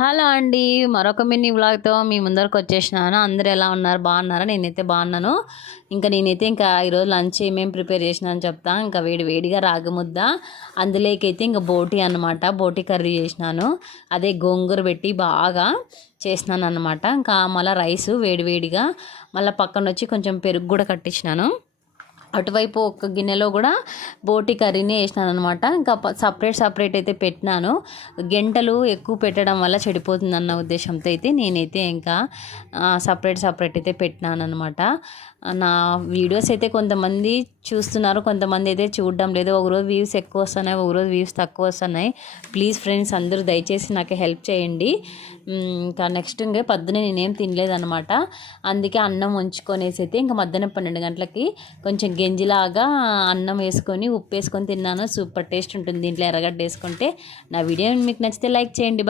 Hello అండి, మరొక mini వ్లాగ్తో మీ ముందరకు వచ్చేసినాను. అందరూ ఎలా ఉన్నారు? బాగున్నారా? నేనైతే బాగున్నాను. నేనైతే ఈరోజు లంచ్ ఏమేమి ప్రిపేర్ చేసినాను చెప్తా. వేడి వేడిగా రాగి ముద్ద, అందులోకైతే బోటి అనమాట, బోటి కర్రీ చేసినాను. అదే గోంగూర పెట్టి బాగా చేసినాను అనమాట. మళ్ళీ రైసు వేడి వేడిగా, మళ్ళీ పక్కన వచ్చి కొంచెం పెరుగు కూడా కట్టించినాను. అటువైపు ఒక గిన్నెలో కూడా బోటి కర్రీని వేసినాను అనమాట. సపరేట్ అయితే పెట్టినాను. గంటలు ఎక్కువ పెట్టడం వల్ల చెడిపోతుంది అన్న ఉద్దేశంతో అయితే నేనైతే సపరేట్ అయితే పెట్టినాను అనమాట. నా వీడియోస్ అయితే కొంతమంది చూస్తున్నారు, కొంతమంది అయితే చూడడం లేదు. ఒకరోజు వ్యూస్ ఎక్కువ వస్తున్నాయి, ఒకరోజు వ్యూస్ తక్కువ వస్తున్నాయి. ప్లీజ్ ఫ్రెండ్స్, అందరూ దయచేసి నాకు హెల్ప్ చేయండి. నెక్స్ట్ పొద్దునే నేనేం తినలేదనమాట. అందుకే అన్నం ఉంచుకొనేసి అయితే మధ్యాహ్నం 12 గంటలకి కొంచెం గంజిలాగా అన్నం వేసుకొని ఉప్పు వేసుకొని తిన్నాను. సూపర్ టేస్ట్ ఉంటుంది దీంట్లో ఎర్రగడ్డ వేసుకుంటే. నా వీడియో మీకు నచ్చితే లైక్ చేయండి.